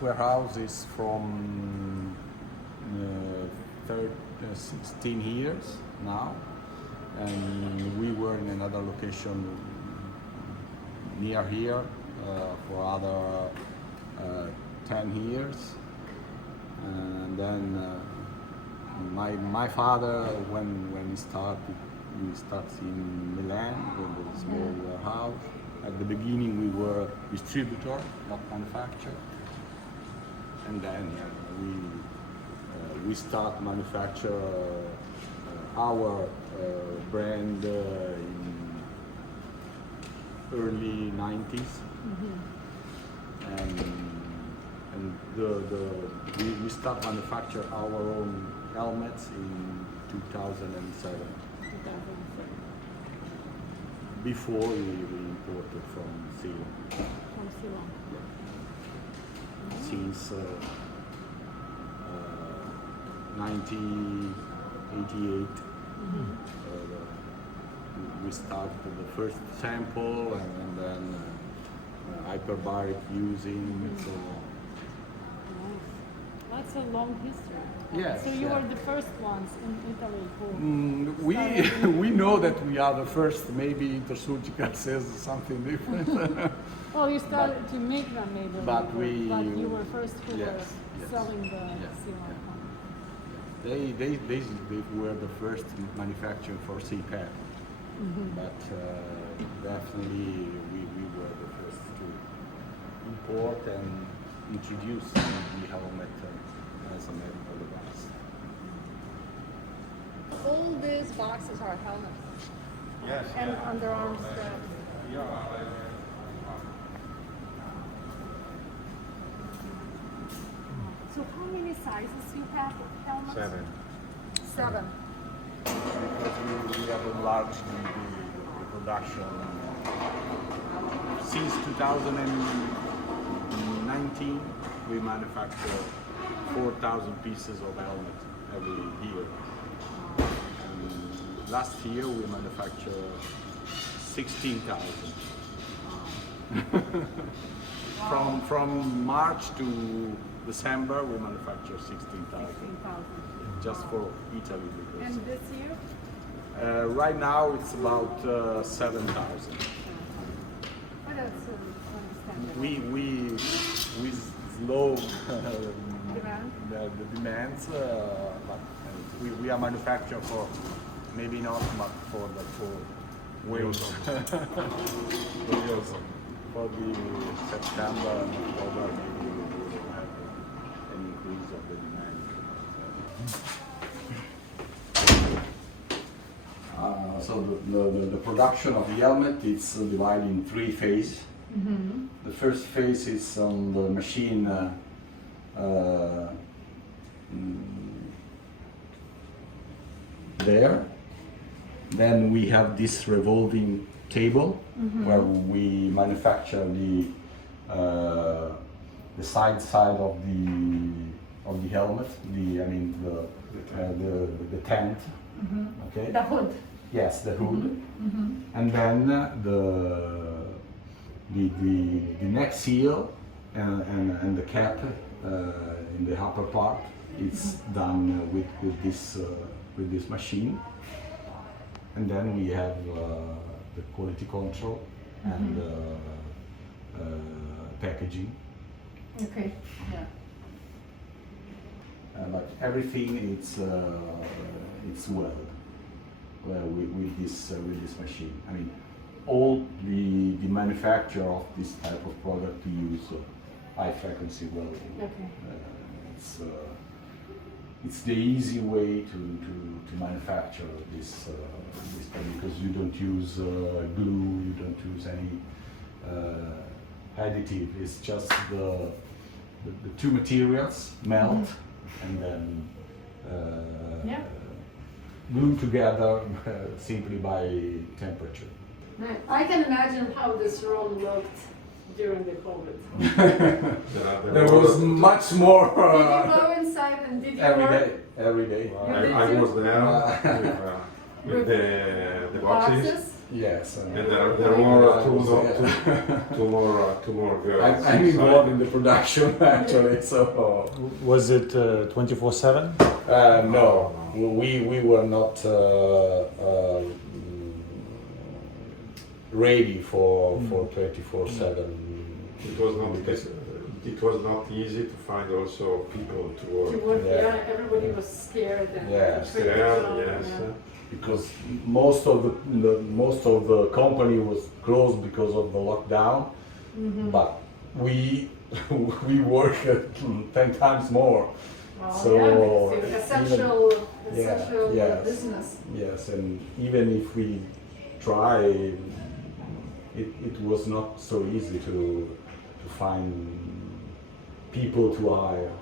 first warehouse is from 16 years now, and we were in another location near here for other 10 years. And then my father, when he starts in Milan with a small warehouse. At the beginning we were distributor, not manufacturer, and then we start manufacture our brand in early 90s, and we start manufacture our own helmets in 2007. Before we imported from Ceylon. From Ceylon. Yeah. Since 1988, we started the first sample, and then hyperbaric using and so on. That's a long history. Yes. So you are the first ones in Italy who We know that we are the first. Maybe Intersurgical says something different. well, you started to make them maybe. But you were first who were yes. selling the Ceylon. They were the first manufacturer for Cpap. But definitely we were the first to import and introduce the helmet as a medical device. All these boxes are helmets. Yes. And underarm straps. So how many sizes you have of helmets? 7. 7. Because we have enlarged the production since 2019. We manufacture 4,000 pieces of helmets every year. And last year we manufactured 16,000. From March to December we manufacture 16,000. Just for Italy. Because And this year? right now it's about 7,000. What else understandable? We slow Demand? the demands, but we are manufacturing for maybe not, but for wings. For the September and October, maybe we will have an increase of the demand. So the production of the helmet is divided in 3 phases. The first phase is on the machine there. Then we have this revolving table where we manufacture the side of the helmet, the tent. Okay. The hood. Yes, the hood, and then the neck seal and the cap in the upper part. It's done with this machine, and then we have the quality control and packaging. Okay. Yeah. But everything it's welded with this machine. I mean, all the manufacturer of this type of product use high frequency welding. Okay. It's the easy way to manufacture this because you don't use glue, you don't use any additive. It's just the 2 materials melt and then glue together simply by temperature. I can imagine how this room looked during the COVID. There was much more. Did you go inside and did you work? Every day. I was there with the boxes. Yes. And there are more two more girls. I'm involved in the production actually, so. Was it 24/7? No, we were not ready for 24/7. It was not easy to find also people to work. To work, Yeah. yeah, everybody was scared. And Yes. afraid, Yes. yeah. Because most of the company was closed because of the lockdown, but we work 10 times more. Well, So, yeah, because it's essential yes. business. Yes, and even if we try, it was not so easy to find people to hire.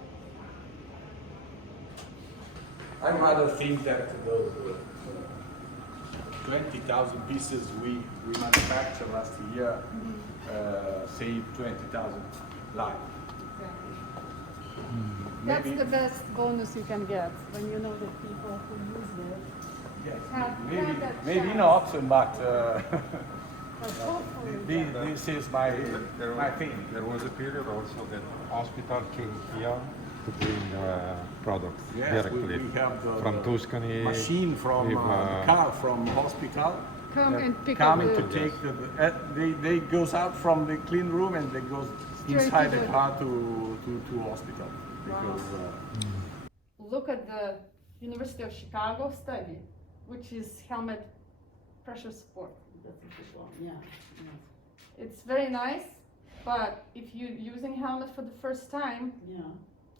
I rather think that those 20,000 pieces we manufactured last year saved 20,000 lives. That's the best bonus you can get when you know that people who use it Yes, have that maybe chance. not, but But hopefully, this is my thing. There was a period also that hospital came here to bring products Yes, directly we have the from Tuscany. machine from with, the car from hospital. come and pick up Coming the... to take they goes out from the clean room and they goes Straight inside to the the- car to hospital because Look at the University of Chicago study, which is helmet pressure support. That's official, yeah. It's very nice, but if you're using helmet for the first time,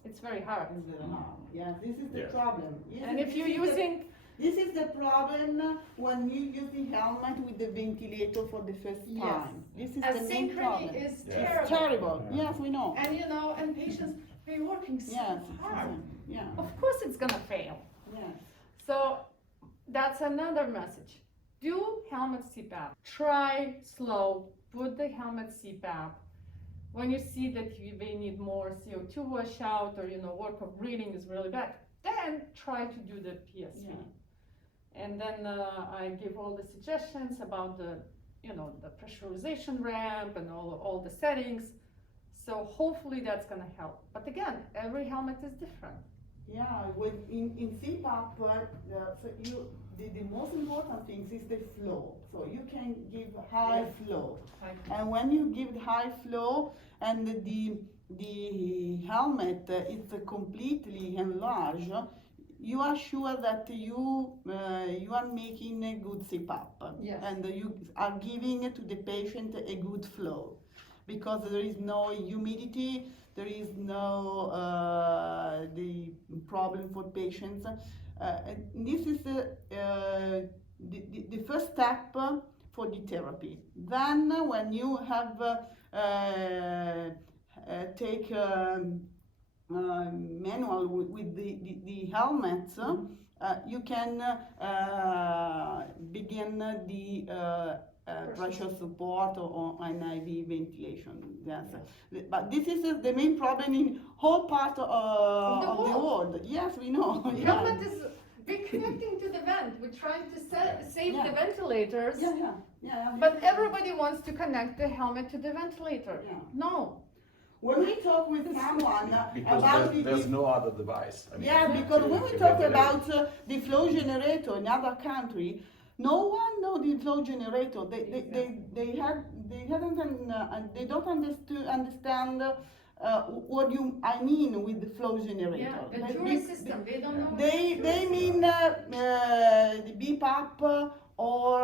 it's very hard. Yeah, this is the Yes. problem. Yes, And if this you're is the- using, This is the problem when you use the helmet with the ventilator for the first Yes. time. This is the main asynchrony problem. is Yeah. terrible. It's terrible. Yes, we know. And you know, and patients, they're working so Yes. hard. Yeah. Of course it's gonna fail. Yes. So that's another message. Do helmet CPAP. Try slow. Put the helmet CPAP. When you see that they need more CO2 washout or work of breathing is really bad, then try to do the PSV. Yeah. And then I give all the suggestions about the pressurization ramp and all the settings. So hopefully that's gonna help. But again, every helmet is different. Yeah, in CPAP, the most important thing is the flow. So you can give high flow. And when you give high flow and the helmet is completely enlarged, you are sure that you are making a good CPAP. Yes. And you are giving to the patient a good flow. Because there is no humidity, there is no the problem for patients. And this is the first step for the therapy. Then when you have take manual with the helmets, you can begin the pressure support or an IV ventilation. Yes. But this is the main problem in whole part of the world. Yes, we know. Helmet is reconnecting to the vent. We're trying to save the ventilators. Yeah. But everybody wants to connect the helmet to the ventilator. Yeah. No. When we talk with someone because about there's no other device. I mean, yeah, because when we talk ventilate. about the flow generator in other country, no one know the flow generator. They don't understand what I mean with the flow generator. Yeah, the jury system, they don't know. They mean the BPAP or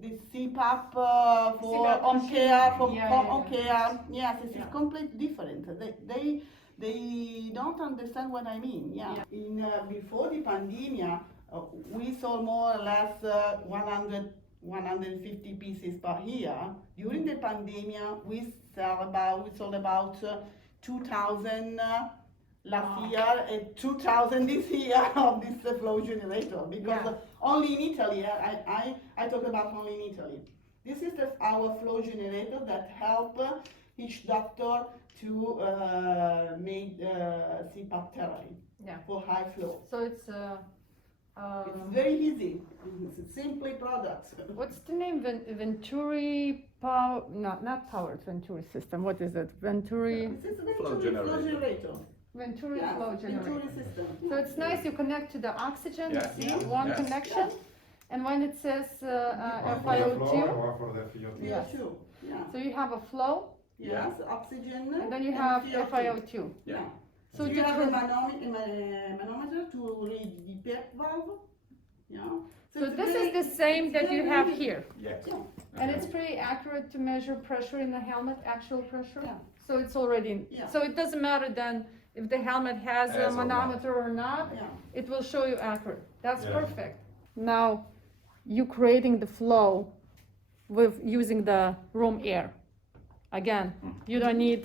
the Cpap for CPAP home machine. care, for Yeah, home yeah. care. Yes, it is Yeah. completely different. They don't understand what I mean. Yeah. In before the pandemic, we sold more or less 150 pieces per year. During the pandemic, we sold about 2,000 last year and 2,000 this year of this flow generator, because only in Italy, I talk about only in Italy. This is our flow generator that help each doctor to make CPAP therapy for high flow. So it's It's very easy. It's simply products. What's the name? Venturi power? Not powered Venturi system. What is it? Venturi. This is Flow Venturi flow generator. generator. Venturi Yeah, flow generator. Venturi system. So it's nice. You connect to the oxygen. Yeah, See, yeah, one yes. connection. And when it says One for the flow, FiO2, one for the FiO2. Yeah, sure. Yeah. so you have a flow, Yes, oxygen. and then you have FiO2. Yeah. So So to you have a cr- manometer to read the PEP valve. Yeah. So it's this very- is the same that you very have easy. here. Yes. Yeah. And it's pretty accurate to measure pressure in the helmet, actual pressure. Yeah. So it's already, Yeah. so it doesn't matter then if the helmet has a Has or not. manometer or not, Yeah. it will show you accurate. That's Yeah. perfect. Now, you creating the flow with using the room air. Again, you don't need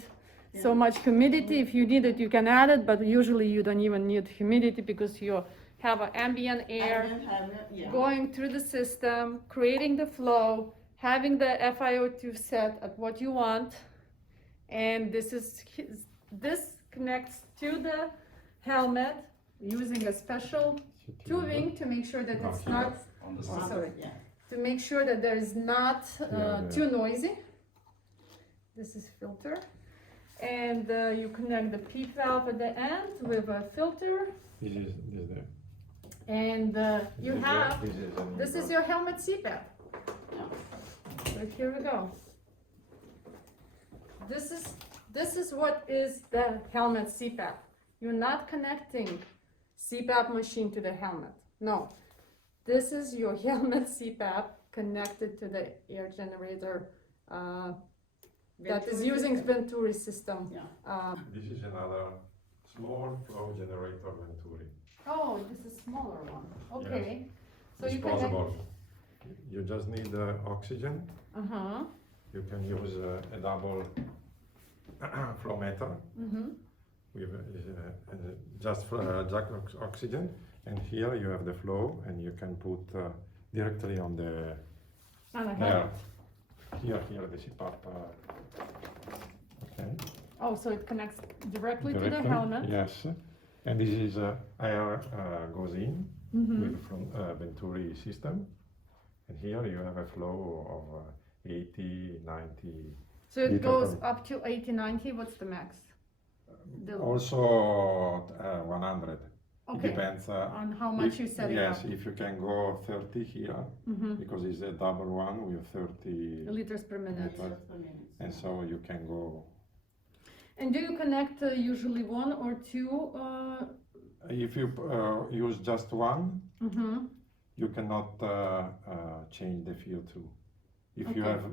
so Yeah. much humidity. If you need it, you can add it, but usually you don't even need humidity because you have an ambient air Yeah. going through the system, creating the flow, having the FiO2 set at what you want, and this connects to the helmet using a special tubing to make sure that it's not, On the Oh, side. sorry. Yeah. to make sure that there is not Yeah. too noisy. This is filter, and you connect the P valve at the end with a filter, This is there. and you have. This is your helmet Cpap. Yeah. So here we go. This is what is the helmet Cpap. You're not connecting Cpap machine to the helmet. No. This is your helmet Cpap connected to the air generator that is Venturi using system. Venturi system. Yeah. This is another small flow generator Venturi. Oh, this is smaller one. Okay. So you Disposable. You just need oxygen. Uh-huh. You can use a double flow meter Mm-hmm. with just oxygen, and here you have the flow, and you can put directly on the On a air. helmet. Here the Cpap. Okay. Oh, so it connects directly to the Directly, helmet. yes. And this is air goes in Mm-hmm. with from Venturi system, and here you have a flow of 80, 90. So it Liter goes per- up to 80, 90. What's the max? The- Also 100. It Okay. depends. On how much you set it Yes, up. if you can go 30 here, Mm-hmm. because it's a double one with 30, Liters per minute. Liters. and so you can go. And do you connect usually one or two? If you use just one, Mm-hmm. you cannot change the FiO2. If you Okay. have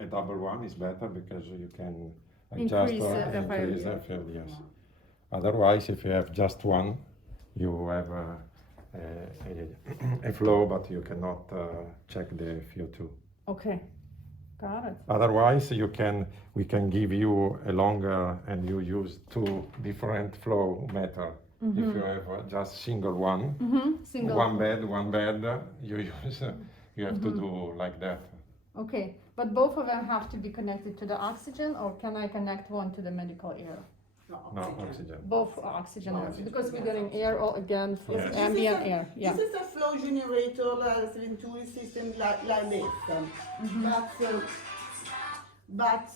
a double one, it's better because you can Increase adjust the increase FiO2. the FiO2, yes. Otherwise, if you have just one, you have a flow, but you cannot check the FiO2. Okay. Got it. Otherwise, we can give you a longer, and you use two different flow meter. If you have just single one, Mm-hmm. Single. one bed, you use, you have to do like that. Okay. But both of them have to be connected to the oxygen, or can I connect one to the medical air? No oxygen. Both oxygen, Oxygen, because we're yes, getting air all again from Yes. ambient air. Yeah. This is a flow generator, Venturi system like this. But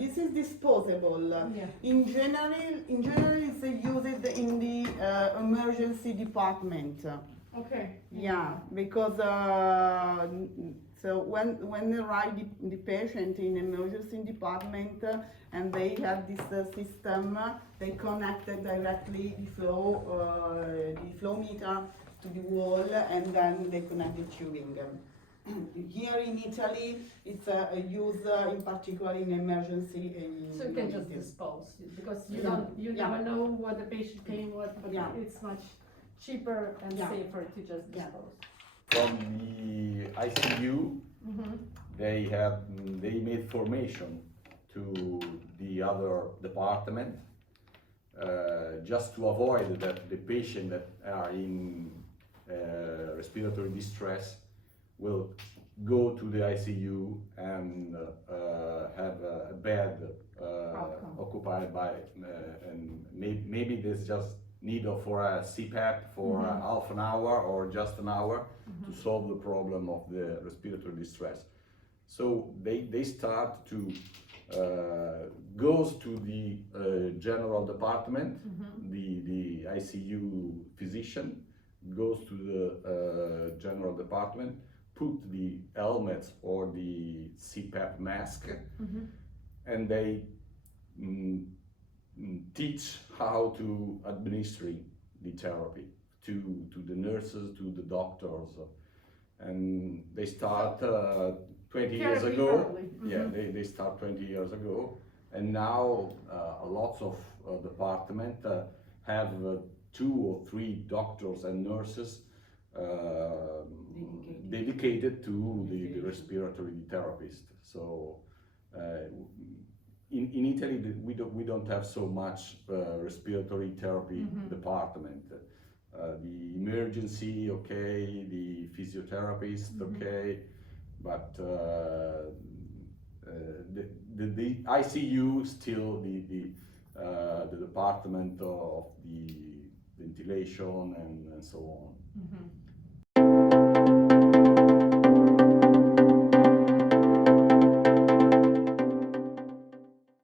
this is disposable. Yeah. In general, it's used in the emergency department. Okay. Yeah, because so when they arrive the patient in emergency department and they have this system, they connect directly the flow meter to the wall, and then they connect the tubing. Here in Italy, it's used in particular in emergency. So you can just dispose, because you Yeah. never know what the patient came with, but Yeah. it's much cheaper and Yeah. safer to just Yeah. dispose. From the ICU, Mm-hmm. they made formation to the other department just to avoid that the patient that are in respiratory distress will go to the ICU and have a bed Outcome. occupied by, and maybe there's just need for a Cpap for half an hour or just an hour to solve the problem of the respiratory distress. So they start to goes to the general department, the ICU physician goes to the general department, put the helmets or the Cpap mask, and they teach how to administer the therapy to the nurses, to the doctors, and they start 20 years Therapy ago. early. Yeah, they start 20 years ago, and now lots of department have 2 or 3 doctors and nurses dedicated to the respiratory therapist. So in Italy we don't have so much respiratory therapy department. The emergency, okay, the physiotherapist, okay, but the ICU still the department of the ventilation and so on.